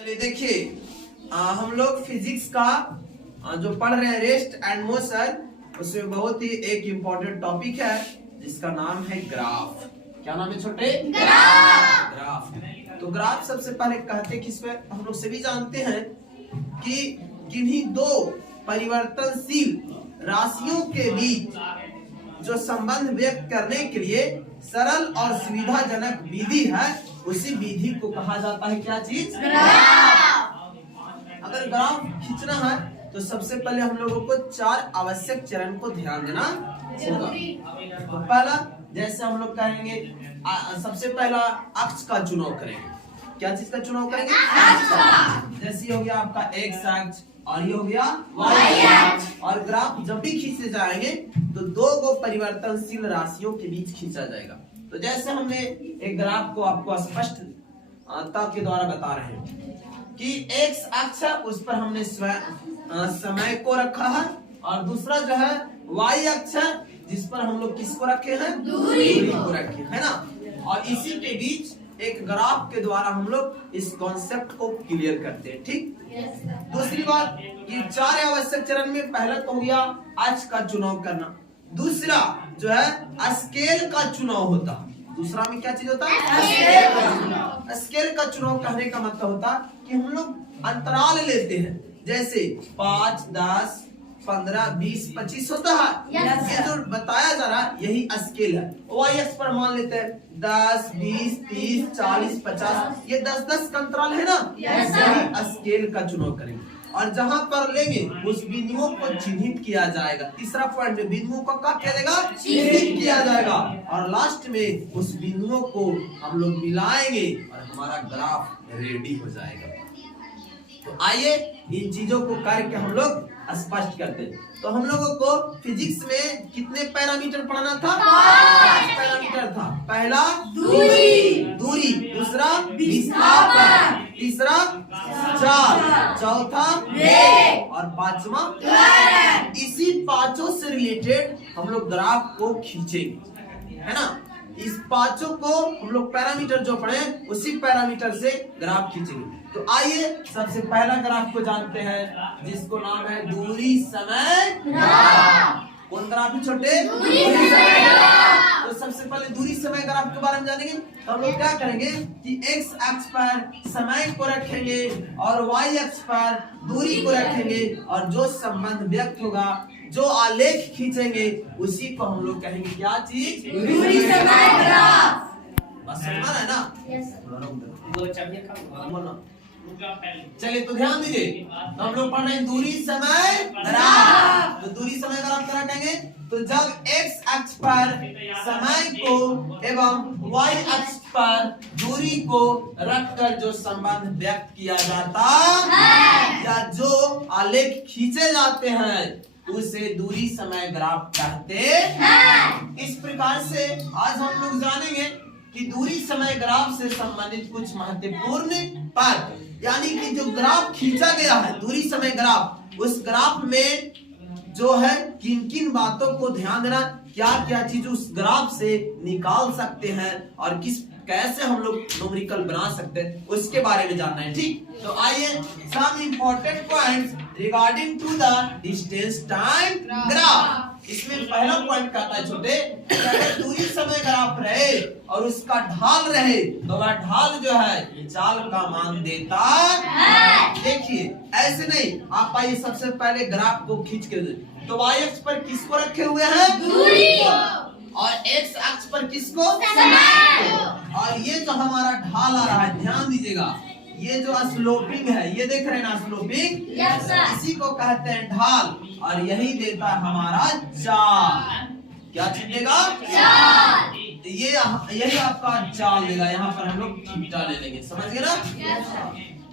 चलिए देखिए, हम लोग फिजिक्स का जो पढ़ रहे हैं रेस्ट एंड मोशन, उसमें बहुत ही एक इम्पोर्टेंट टॉपिक है जिसका नाम है ग्राफ। क्या नाम है छोटे? ग्राफ। तो ग्राफ सबसे पहले कहते किसमें, हम लोग सभी जानते हैं कि किन्हीं दो परिवर्तनशील राशियों के बीच जो संबंध व्यक्त करने के लिए सरल और सुविधाजनक विधि है, उसी विधि को कहा जाता है क्या चीज? ग्राफ। अगर ग्राफ खींचना है तो सबसे पहले हम लोगों को चार आवश्यक चरण को ध्यान देना होगा। तो पहला, जैसे हम लोग कहेंगे, सबसे पहला अक्ष का चुनाव करेंगे। क्या चीज का चुनाव करेंगे? अक्ष का। जैसे ये हो गया आपका एक्स अक्ष और ये हो गया वाई अक्ष। और ग्राफ जब भी खींचे जाएंगे तो दो परिवर्तनशील राशियों के बीच खींचा जाएगा। तो जैसे हमने एक ग्राफ को आपको स्पष्टता के द्वारा बता रहे हैं कि एक्स अक्ष उस पर हमने समय को रखा है, और दूसरा जो है वाई अक्ष जिस पर हम लोग किसको रखे हैं? दूरी को रखे है ना। और इसी के बीच एक ग्राफ के द्वारा हम लोग इस कॉन्सेप्ट को क्लियर करते हैं। ठीक। दूसरी बात, ये चार आवश्यक चरण में पहला तो हो गया अक्ष का चुनाव करना, दूसरा जो है स्केल का चुनाव होता। दूसरा में क्या चीज होता है? स्केल का चुनाव। स्केल का चुनाव कहने का मतलब होता कि हम लोग अंतराल लेते हैं, जैसे 5, 10, 15, 20, 25 होता है। ये जो बताया जा रहा है यही स्केल है। वाई एक्स पर मान लेते हैं 10, 20, 30, 40, 50, ये 10-10 का अंतराल है ना। यही स्केल का चुनाव करेंगे और जहां पर लेंगे उस बिंदुओं को चिन्हित किया जाएगा। तीसरा पॉइंट में बिंदुओं को क्या किया जाएगा? चिन्हित किया जाएगा। और लास्ट में उस बिंदुओं को हम लोग मिलाएंगे और हमारा ग्राफ रेडी हो जाएगा। तो आइए इन चीजों को करके हम लोग स्पष्ट करते हैं। तो हम लोगों को फिजिक्स में कितने पैरामीटर पढ़ना था? 5 पैरामीटर था। पहला दूरी, दूसरा विस्थापन, तीसरा चाल, चौथा और पांचवा त्वरण। इसी पांचों से रिलेटेड हम लोग ग्राफ को खींचेंगे, है ना। इस पांचों को हम लोग पैरामीटर जो पढ़े उसी पैरामीटर से ग्राफ खींचेंगे। तो आइए सबसे पहला ग्राफ को जानते हैं जिसको नाम है दूरी समय ग्राफ। कौन ग्राफ है छोटे? दूरी समय ग्राफ। तो सबसे पहले दूरी समय ग्राफ के बारे में जानेंगे। तो हम लोग क्या करेंगे कि एक्स अक्ष पर समय को रखेंगे और वाई अक्ष पर दूरी को रखेंगे, और जो संबंध व्यक्त होगा, जो आलेख खींचेंगे, उसी को हम लोग कहेंगे क्या चीज? दूरी समय ग्राफ। बस समझ में है ना? चलिए तो ध्यान दीजिए, तो हम लोग पढ़ रहे हैं दूरी समय ग्राफ। तो दूरी समय ग्राफ क्या कहेंगे? तो जब एक्स अक्ष पर समय को एवं वाई अक्ष पर दूरी को रखकर जो संबंध व्यक्त किया जाता है या जो आलेख खींचे जाते हैं उसे दूरी समय ग्राफ कहते हैं। इस प्रकार से आज हम लोग जानेंगे कि दूरी समय ग्राफ से संबंधित कुछ महत्वपूर्ण पद, यानी कि जो ग्राफ खींचा गया है दूरी समय ग्राफ, उस ग्राफ में जो है किन किन बातों को ध्यान देना, क्या क्या चीज उस ग्राफ से निकाल सकते हैं और कैसे हम लोग न्यूमेरिकल बना सकते हैं, उसके बारे में जानना है। ठीक। तो आइए some important points regarding to the distance time graph. इसमें पहला पॉइंट कहता है छोटे, अगर दूरी समय ग्राफ रहे और उसका ढाल रहे तो वह ढाल जो है चाल का मान देता है। देखिए ऐसे नहीं, आप आइए सबसे पहले ग्राफ को खींच के दे। तो वाई अक्ष पर किसको रखे हुए हैं? दूरी। और एक्स अक्ष पर किसको? समय। और ये जो हमारा ढाल आ रहा है, ध्यान दीजिएगा, ये जो स्लोपिंग है, ये देख रहे हैं ना स्लोपिंग, इसी को कहते हैं ढाल, और यही देता है हमारा चाल। क्या चीज देगा? चाल। ये यही आपका चाल देगा। यहाँ पर हम लोग थीटा ले लेंगे, समझ गए ना।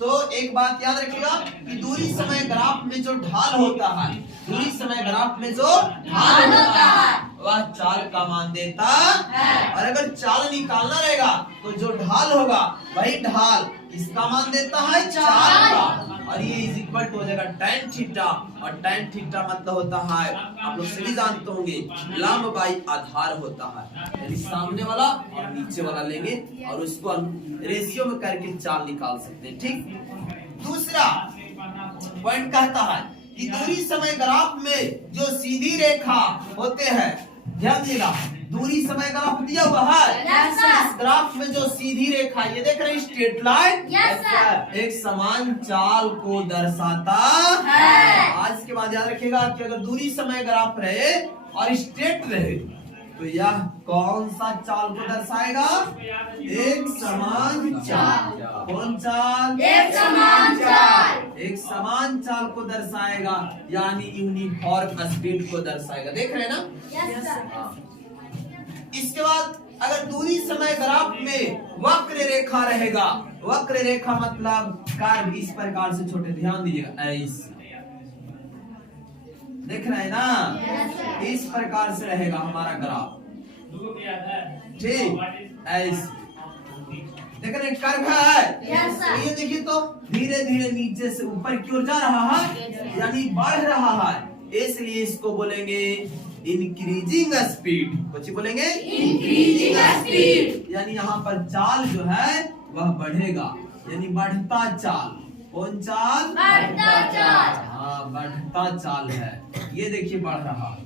तो एक बात याद रखिएगा कि दूरी समय ग्राफ में जो ढाल होता है, दूरी समय ग्राफ में जो ढाल होता है वह चाल का मान देता है। और अगर चाल निकालना रहेगा तो जो ढाल होगा वही ढाल इसका मान देता है 4 का, और ये इज इक्वल टू हो जाएगा tan थीटा, और tan थीटा मतलब होता है, आप लोग सभी जानते होंगे, लंब बाई आधार होता है, यानी सामने वाला और नीचे वाला लेंगे और उसको हम रेशियो में करके चाल निकाल सकते हैं। ठीक, दूसरा पॉइंट कहता है कि दूरी समय ग्राफ में जो सीधी रेखा होते हैं, ध्यान दीजिएगा, दूरी समय ग्राफ दिया हुआ है, इस ग्राफ में जो सीधी रेखा, ये देख रहे हैं स्ट्रेट लाइन, एक समान चाल को दर्शाता है। आज के बाद याद रखिएगा कि अगर दूरी समय ग्राफ रहे और स्ट्रेट रहे तो यह कौन सा चाल को दर्शाएगा? एक समान चाल। कौन चाल? एक समान चाल। एक समान चाल को दर्शाएगा, यानी यूनिफॉर्म स्पीड को दर्शाएगा। देख रहे हैं ना? इसके बाद अगर दूरी समय ग्राफ में वक्र रेखा रहेगा, वक्र रेखा मतलब कर्व इस प्रकार से, छोटे ध्यान दीजिएगा, ऐसे देख रहे हैं ना, इस प्रकार से रहेगा हमारा ग्राफ, ठीक, ऐसे देख रहे कर्व है। ये देखिए तो धीरे धीरे नीचे से ऊपर की ओर जा रहा है, यानी बढ़ रहा है, इसलिए इसको बोलेंगे इंक्रीजिंग स्पीड। कुछ बोलेंगे इंक्रीजिंग स्पीड, यानी यहाँ पर चाल जो है वह बढ़ेगा, यानी बढ़ता चाल। कौन चाल? बढ़ता चाल। हाँ, बढ़ता चाल है, ये देखिए बढ़ रहा है,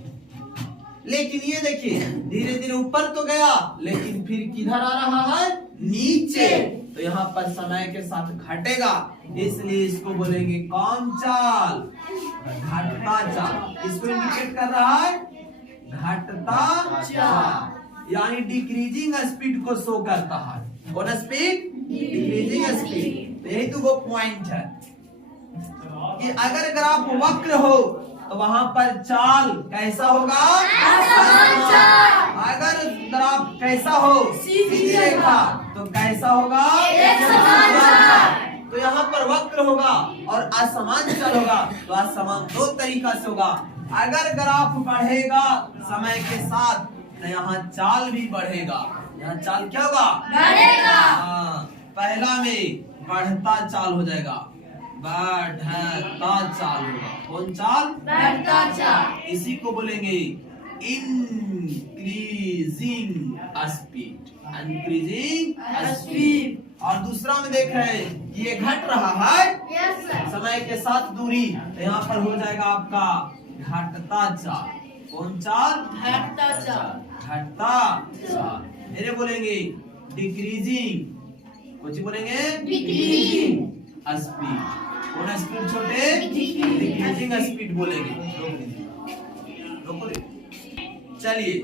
लेकिन ये देखिए धीरे धीरे ऊपर तो गया, लेकिन फिर किधर आ रहा है? नीचे। तो यहाँ पर समय के साथ घटेगा, इसलिए इसको बोलेंगे कौन चाल? घटता चाल। इसको इंडिकेट कर रहा है घटता चाल, यानी डिक्रीजिंग स्पीड को शो करता है। कौन स्पीड? Decreasing speed. यही तो वो पॉइंट है कि अगर ग्राफ वक्र हो तो वहां पर चाल कैसा होगा? अगर ग्राफ कैसा हो? सीधी रेखा, तो कैसा होगा? तो यहाँ पर वक्र होगा और असमान चाल होगा, तो असमान दो तरीका से होगा। अगर ग्राफ बढ़ेगा समय के साथ तो यहाँ चाल भी बढ़ेगा। यहाँ चाल क्या होगा? बढ़ेगा। हाँ, पहला में बढ़ता चाल हो जाएगा, बढ़ता चाल होगा। कौन चाल? बढ़ता चाल। इसी को बोलेंगे इंक्रीजिंग स्पीड, इंक्रीजिंग स्पीड। और दूसरा में देख रहे हैं ये घट रहा है समय के साथ दूरी, तो यहाँ पर हो जाएगा आपका घटता चाल। कौन चाल? घटता चाल। घटता चाल। मेरे बोलेंगे डिक्रीजिंग, कुछ बोलेंगे डिक्रीजिंग स्पीड। कौन स्पीड छोटे? डिक्रीजिंग स्पीड बोलेंगे। चलिए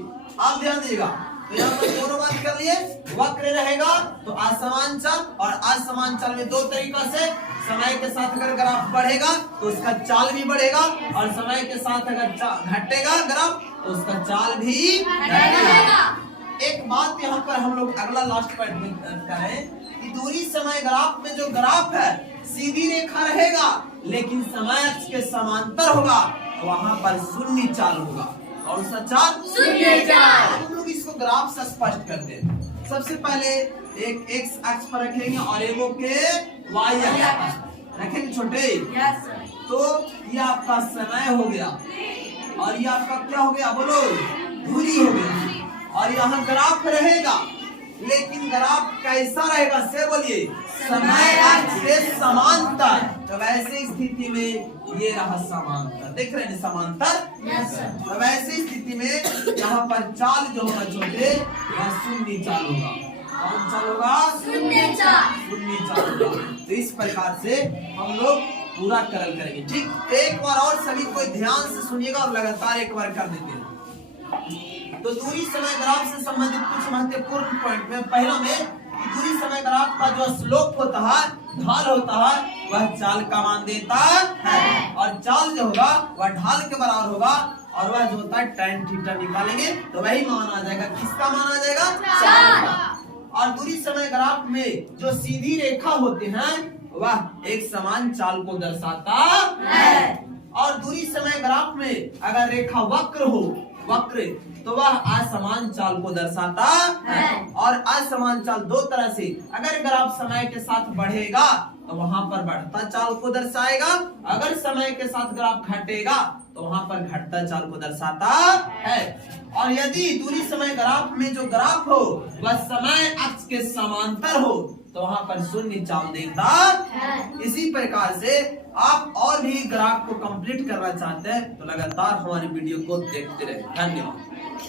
आप ध्यान दीजिएगा, तो यहाँ पर दोनों बात कर लिए, वक्र रहेगा तो असमान चाल, और असमान चाल में दो तरीका से, समय के साथ अगर ग्राफ बढ़ेगा तो उसका चाल भी बढ़ेगा, और समय के साथ अगर घटेगा ग्राफ तो उसका चाल भी घटेगा। एक बात यहाँ पर हम लोग अगला लास्ट पॉइंट में करें कि दूरी समय ग्राफ में जो ग्राफ है सीधी रेखा रहेगा, लेकिन समय अक्ष के समांतर होगा, तो वहां पर शून्य चाल होगा। और सा चाल? शून्य चाल। हम लोग इसको ग्राफ से स्पष्ट करते हैं। सबसे पहले एक एक्स अक्ष पर रखेंगे और एगो के वाई अक्ष पर रखेंगे छोटे। तो ये आपका समय हो गया, और ये आपका क्या हो गया? बोलो, दूरी हो गया। और यहाँ ग्राफ रहेगा, लेकिन ग्राफ कैसा रहेगा से बोलिए? समय अक्ष के समांतर। तो वैसे स्थिति में ये रहा समांतर, देख रहे हैं समांतर। तो वैसे स्थिति में यहाँ पर चाल जो होगा छोटे, वह शून्य चाल होगा। कौन चाल होगा? शून्य चाल। शून्य चाल होगा। तो इस प्रकार से हम लोग पूरा करल करेंगे। ठीक, एक बार और सभी को ध्यान से सुनिएगा और लगातार एक बार कर देते हैं। तो दूरी समय ग्राफ से संबंधित कुछ महत्वपूर्ण पॉइंट में, पहला में दूरी समय ग्राफ का जो स्लोप होता है, ढाल होता है, वह चाल का मान देता है, और चाल जो होगा वह ढाल के बराबर होगा, और वह जो होता है tan थीटा निकालेंगे तो वही मान आ जाएगा। किसका मान आ जाएगा? चाल का। और दूरी समय ग्राफ में जो सीधी रेखा होते हैं वह एक समान चाल को दर्शाता है। और दूरी समय ग्राफ में अगर रेखा वक्र हो वक्र, तो वह असमान चाल को दर्शाता है। और असमान चाल दो तरह से, अगर ग्राफ समय के साथ बढ़ेगा तो वहां पर बढ़ता चाल को दर्शाएगा, अगर समय के साथ ग्राफ घटेगा तो वहां पर घटता चाल को दर्शाता है। और यदि दूरी समय ग्राफ में जो ग्राफ हो वह समय अक्ष के समांतर हो तो वहां पर शून्य चाल देता है। इसी प्रकार से आप और भी ग्राफ को कंप्लीट करना चाहते हैं तो लगातार हमारी वीडियो को देखते रहे। धन्यवाद।